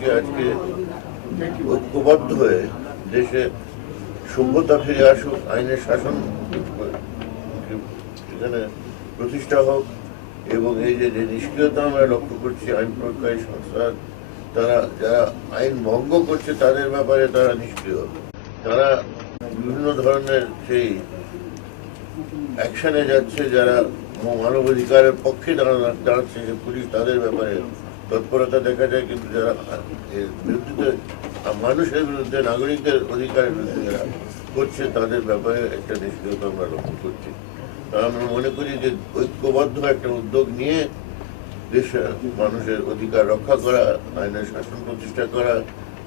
মানুষকে আজকে ঐক্যবদ্ধ হয়ে দেশে সভ্যতা ফিরে আসুক, আইনের শাসন এখানে প্রতিষ্ঠা হোক, এবং এই যে নিষ্ক্রিয়তা আমরা লক্ষ্য করছি আইন প্রয়োগকারী সংস্থা, তারা যারা আইন ভঙ্গ করছে তাদের ব্যাপারে তারা নিষ্ক্রিয়, তারা বিভিন্ন ধরনের সেই অ্যাকশনে যাচ্ছে, যারা মানবাধিকারের পক্ষে দাঁড়াচ্ছে যে পুলিশ তাদের ব্যাপারে তৎপরতা দেখা যায়, কিন্তু যারা এর বিরুদ্ধে মানুষের বিরুদ্ধে নাগরিকদের অধিকারের বিরুদ্ধে যারা করছে তাদের ব্যাপারে একটা নিষ্ক্রিয়তা আমরা লক্ষ্য করছি। আমরা মনে করি যে ঐক্যবদ্ধ একটা উদ্যোগ নিয়ে দেশে মানুষের অধিকার রক্ষা করা, আইনের শাসন প্রতিষ্ঠা করা,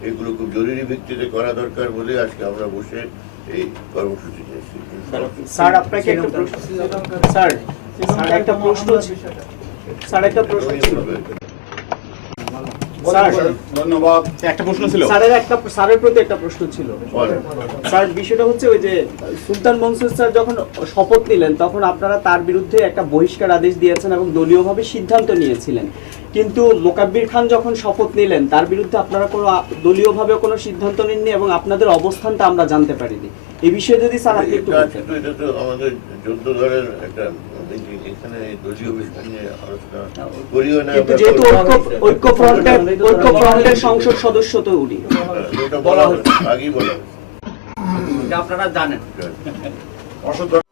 এগুলো খুব জরুরি ভিত্তিতে করা দরকার বলে আজকে আমরা বসে এই কর্মসূচি নিয়েছি। স্যার আপনাকে একটা প্রশ্ন, স্যার একটা প্রশ্ন ছিল। ধন্যবাদ। একটা প্রশ্ন ছিল স্যারের প্রতি একটা প্রশ্ন ছিল। স্যার বিষয়টা হচ্ছে ওই যে সুলতান মনসুর স্যার যখন শপথ নিলেন তখন আপনারা তার বিরুদ্ধে একটা বহিষ্কার আদেশ দিয়েছেন এবং দলীয়ভাবে সিদ্ধান্ত নিয়েছিলেন, কিন্তু মোকাব্বির খান যখন শপথ নিলেন তার বিরুদ্ধে আপনারা কোনো দলীয়ভাবে কোনো সিদ্ধান্ত নেননি এবং আপনাদের অবস্থানটা আমরা জানতে পারিনি। এই বিষয়ে যদি স্যার আপনি একটু বলতেন। এটা তো আমাদের 14 দলের একটা মিটিং, এখানে দলীয় বিষয় নিয়ে আলোচনা করিও না, কিন্তু যেহেতু ঐক্য ফ্রন্টের সংসদ সদস্য তো উনি, বলা হচ্ছে আগেই বলা হচ্ছে আপনারা জানেন। অসংখ্য